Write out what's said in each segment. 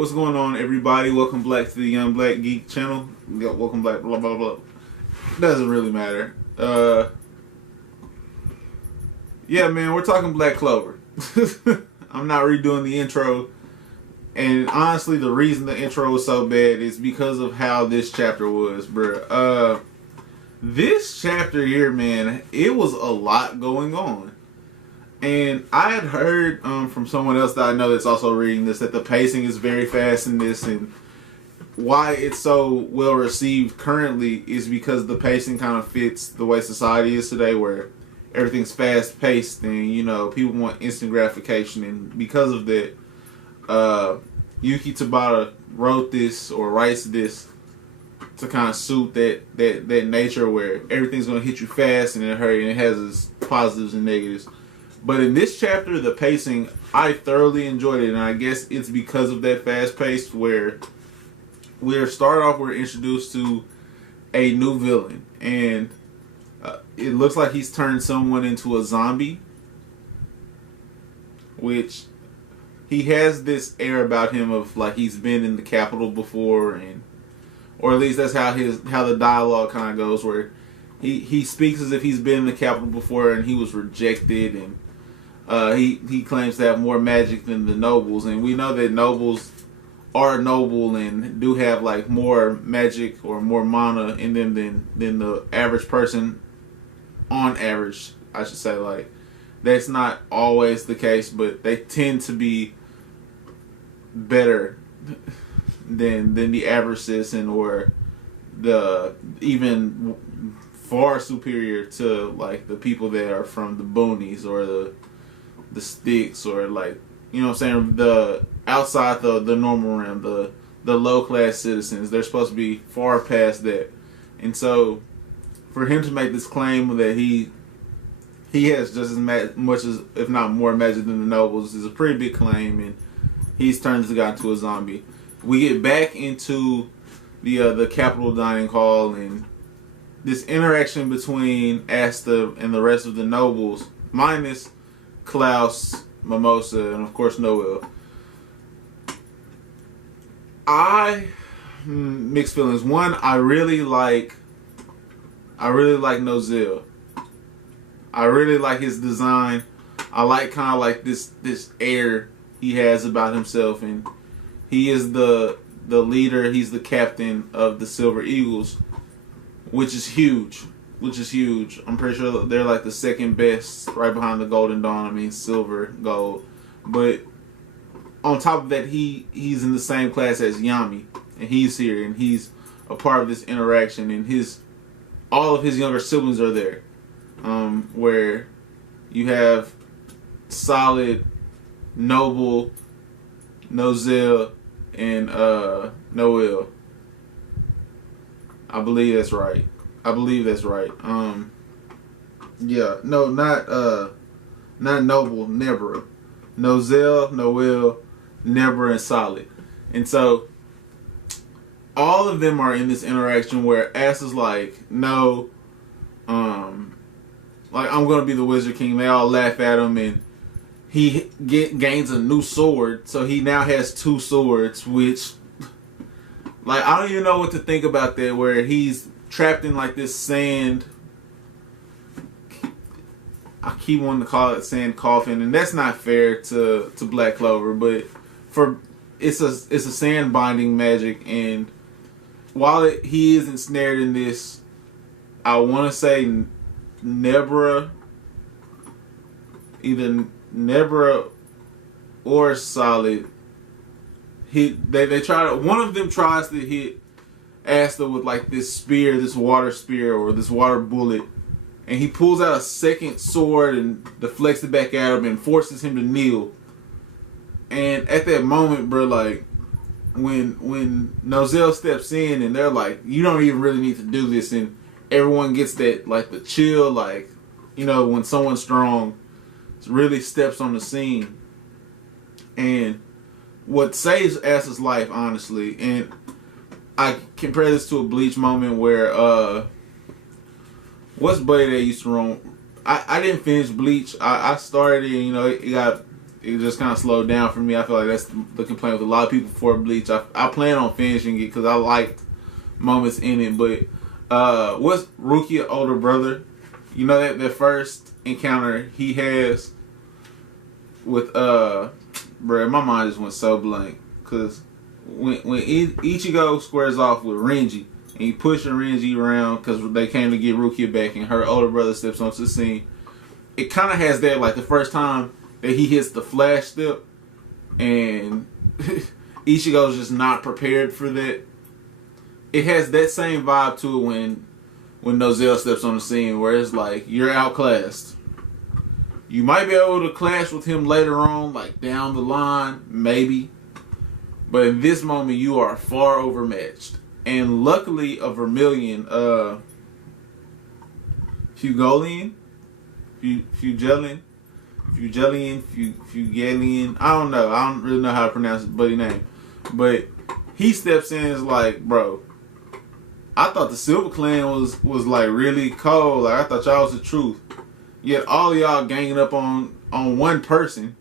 what's going on, everybody? Welcome back to the Young Black Geek channel. Welcome back, blah, blah, blah. Doesn't really matter. Yeah, man, we're talking Black Clover. I'm not redoing the intro. And honestly, the reason the intro was so bad is because of how this chapter was, bruh. This chapter here, man, it was a lot going on. And I had heard from someone else that I know that's also reading this that the pacing is very fast in this, and why it's so well received currently is because the pacing kind of fits the way society is today, where everything's fast paced and, you know, people want instant gratification. And because of that, Yuki Tabata wrote this or writes this to kind of suit that nature where everything's going to hit you fast and in a hurry, and it has its positives and negatives. But in this chapter, the pacing, I thoroughly enjoyed it, and I guess it's because of that fast pace where we're introduced to a new villain, and it looks like he's turned someone into a zombie, which he has this air about him of like he's been in the capital before, and or at least that's how the dialogue kind of goes, where he speaks as if he's been in the capital before and he was rejected, and he claims to have more magic than the nobles, and we know that nobles are noble and do have like more magic or more mana in them than the average person. On average, I should say, like that's not always the case, but they tend to be better than the average citizen, or the even far superior to like the people that are from the boonies or the sticks, or like, you know what I'm saying, the outside the normal realm, the low class citizens. They're supposed to be far past that. And so for him to make this claim that he has just as much as, if not more, magic than the nobles is a pretty big claim, and he's turned the guy into a zombie. We get back into the Capitol dining hall, and this interaction between Asta and the rest of the nobles, minus Klaus, Mimosa, and of course Noel. Mixed feelings. One, I really like Nozel. I really like his design. I like kind of like this air he has about himself, and he is the leader. He's the captain of the Silver Eagles, which is huge. I'm pretty sure they're like the second best, right behind the Golden Dawn. I mean, silver, gold. But on top of that, he's in the same class as Yami, and he's here, and he's a part of this interaction, and all of his younger siblings are there. Where you have solid, noble, Nozel, and Noel. I believe that's right. Yeah, no, not noble, Nebra. Nozel, Noel, Nebra, and Solid. And so all of them are in this interaction where Ass is like, no, like, I'm gonna be the Wizard King. They all laugh at him, and he gains a new sword, so he now has two swords, which, like, I don't even know what to think about that, where he's trapped in like this sand. I keep wanting to call it sand coffin, and that's not fair to Black Clover, but it's a sand binding magic, and while he is ensnared in this, I want to say Nebra, either Nebra or Solid. They try to, one of them tries to hit Asta with like this spear, this water spear or this water bullet, and he pulls out a second sword and deflects it back at him and forces him to kneel. And at that moment, bro, like when Nozel steps in and they're like, you don't even really need to do this, and everyone gets that, like, the chill, like, you know, when someone strong really steps on the scene. And what saves Asta's life, honestly, and I compare this to a Bleach moment where, what's Buddy that used to roam? I didn't finish Bleach. I started it, you know, it got it just kind of slowed down for me. I feel like that's the complaint with a lot of people for Bleach. I plan on finishing it because I liked moments in it. But what's Rukia older brother? You know that first encounter he has with bruh, my mind just went so blank because when Ichigo squares off with Renji and he pushing Renji around because they came to get Rukia back and her older brother steps onto the scene. It kind of has that like the first time that he hits the flash step and Ichigo's just not prepared for that. It has that same vibe to it when Nozel steps on the scene where it's like you're outclassed. You might be able to clash with him later on, like down the line, maybe. But in this moment, you are far overmatched. And luckily, a Vermillion, Fuegeleon, I don't know. I don't really know how to pronounce his buddy name. But he steps in and is like, bro, I thought the Silva clan was like really cold. Like I thought y'all was the truth. Yet all y'all ganging up on one person.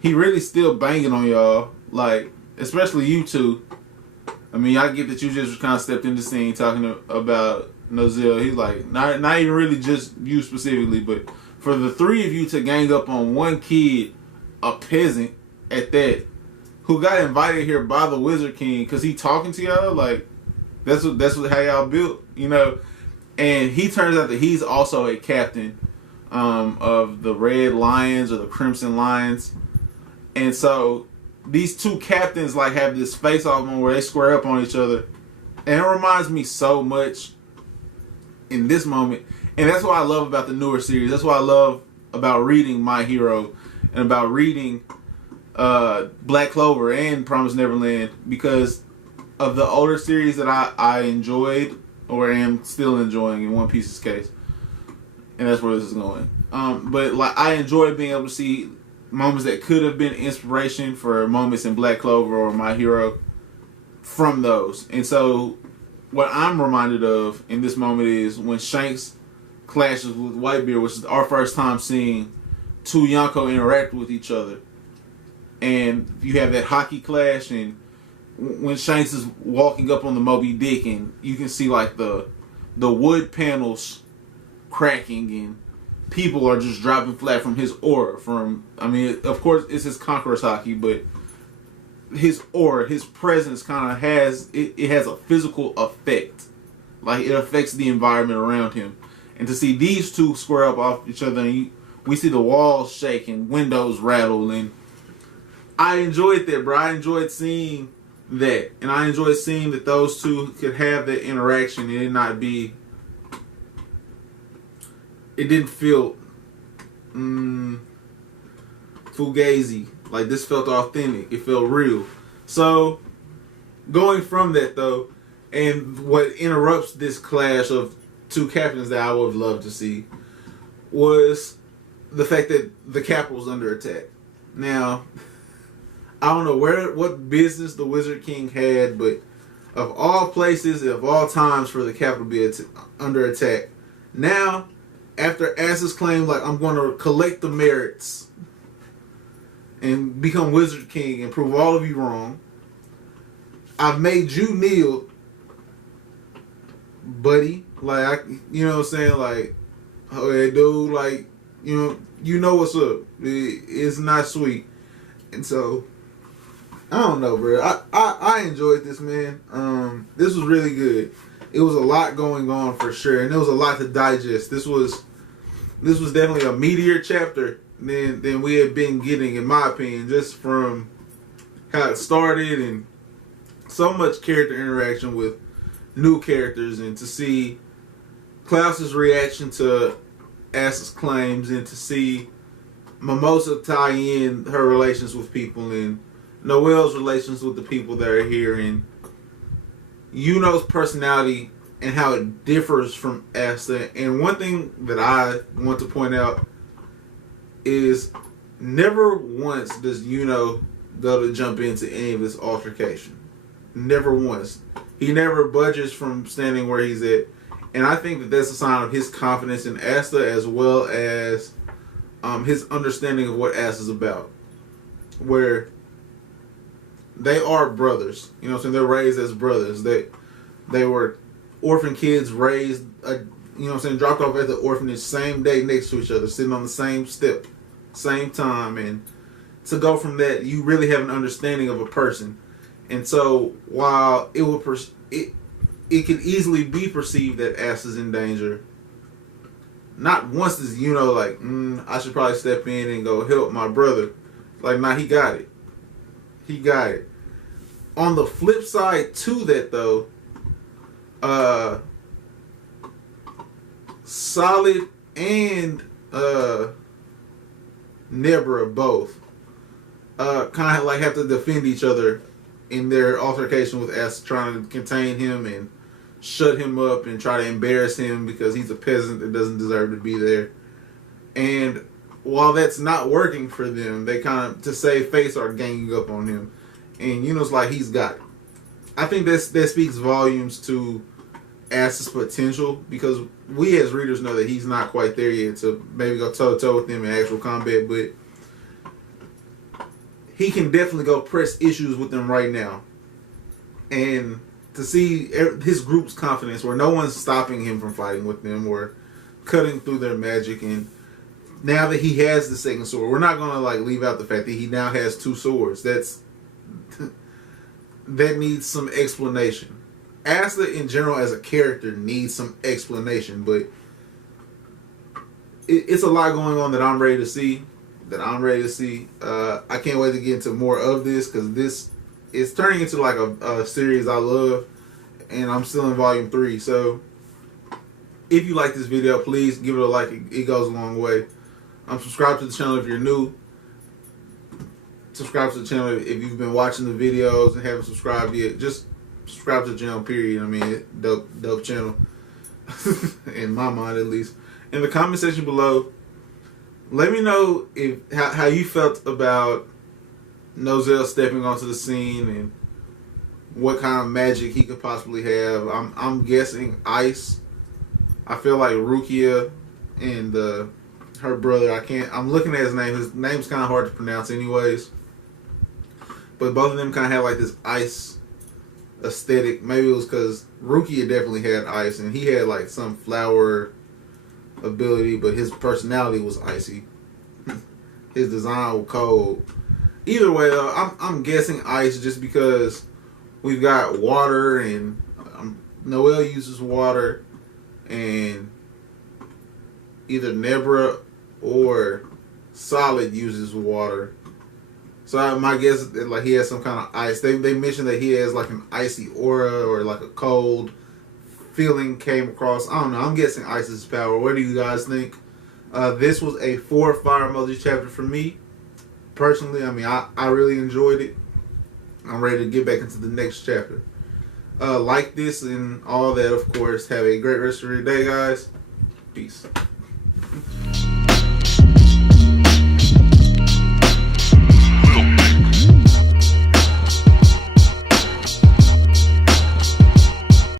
He really still banging on y'all. Like, especially you two. I mean, I get that you just kind of stepped in the scene talking about Nozel. He's like, not even really just you specifically, but for the three of you to gang up on one kid, a peasant at that, who got invited here by the Wizard King because he talking to y'all, like, that's what how y'all built, you know. And he turns out that he's also a captain of the Red Lions or the Crimson Lions. And so these two captains like have this face-off moment where they square up on each other. And it reminds me so much in this moment. And that's what I love about the newer series. That's what I love about reading My Hero and about reading Black Clover and Promised Neverland, because of the older series that I enjoyed or am still enjoying in One Piece's case. And that's where this is going. But like I enjoy being able to see moments that could have been inspiration for moments in Black Clover or My Hero from those. And so what I'm reminded of in this moment is when Shanks clashes with Whitebeard, which is our first time seeing two Yonko interact with each other. And you have that hockey clash, and when Shanks is walking up on the Moby Dick and you can see like the wood panels cracking and people are just dropping flat from his aura. Of course it's his Conqueror's hockey, but his aura, his presence kind of has, it has a physical effect. Like it affects the environment around him. And to see these two square up off each other, and we see the walls shake and windows rattle, and I enjoyed that, bro. I enjoyed seeing that, and I enjoyed seeing that those two could have that interaction and it not be, it didn't feel fugazi. Like this felt authentic. It felt real. So going from that though, and what interrupts this clash of two captains that I would have loved to see was the fact that the capital was under attack. Now, I don't know what business the Wizard King had, but of all places, of all times for the capital to be under attack, now, after Asta's claim, like, I'm going to collect the merits and become Wizard King and prove all of you wrong, I've made you kneel, buddy. Like, you know what I'm saying? Like, oh, hey, dude, like, you know what's up. It's not sweet. And so, I don't know, bro. I enjoyed this, man. This was really good. It was a lot going on for sure, and there was a lot to digest. This was definitely a meatier chapter than we had been getting, in my opinion, just from how it started and so much character interaction with new characters, and to see Klaus's reaction to Asta's claims, and to see Mimosa tie in her relations with people, and Noel's relations with the people that are here, and Yuno's personality and how it differs from Asta. And one thing that I want to point out is never once does Yuno go to jump into any of this altercation. Never once. He never budges from standing where he's at. And I think that that's a sign of his confidence in Asta, as well as his understanding of what Asta is about, where they are brothers. You know what I'm saying? They're raised as brothers. They were orphan kids raised, you know what I'm saying, dropped off at the orphanage same day next to each other, sitting on the same step, same time. And to go from that, you really have an understanding of a person. And so while it could easily be perceived that Asta's in danger, not once does like, I should probably step in and go help my brother. Like, nah, he got it. He got it. On the flip side to that, though, Solid and Nebra both kind of like have to defend each other in their altercation with Asta, trying to contain him and shut him up and try to embarrass him because he's a peasant that doesn't deserve to be there. And while that's not working for them, they kind of, to save face, are ganging up on him. And it's like, he's got it. I think that speaks volumes to Asta's potential, because we as readers know that he's not quite there yet to maybe go toe-to-toe with him in actual combat, but he can definitely go press issues with them right now. And to see his group's confidence, where no one's stopping him from fighting with them or cutting through their magic, and now that he has the second sword, we're not going to like leave out the fact that he now has 2 swords. That needs some explanation. Asta in general as a character needs some explanation, but it's a lot going on that I'm ready to see. I can't wait to get into more of this, because this is turning into like a series I love, and I'm still in volume 3. So if you like this video, please give it a like. It goes a long way. Subscribe to the channel if you're new. Subscribe to the channel if you've been watching the videos and haven't subscribed yet. Just subscribe to the channel, period. I mean, dope channel. In my mind, at least. In the comment section below, let me know how you felt about Nozel stepping onto the scene and what kind of magic he could possibly have. I'm guessing ice. I feel like Rukia and her brother, I'm looking at his name. His name's kind of hard to pronounce anyways. But both of them kind of had like this ice aesthetic. Maybe it was because Rukia definitely had ice, and he had like some flower ability, but his personality was icy. His design was cold. Either way, though, I'm guessing ice, just because we've got water, and Noel uses water, and either Nebra or Solid uses water. So my guess is that like he has some kind of ice. They mentioned that he has like an icy aura, or like a cold feeling came across. I don't know. I'm guessing ice is his power. What do you guys think? This was a 4 fire emoji chapter for me. Personally, I mean, I really enjoyed it. I'm ready to get back into the next chapter. Like this and all that, of course. Have a great rest of your day, guys. Peace.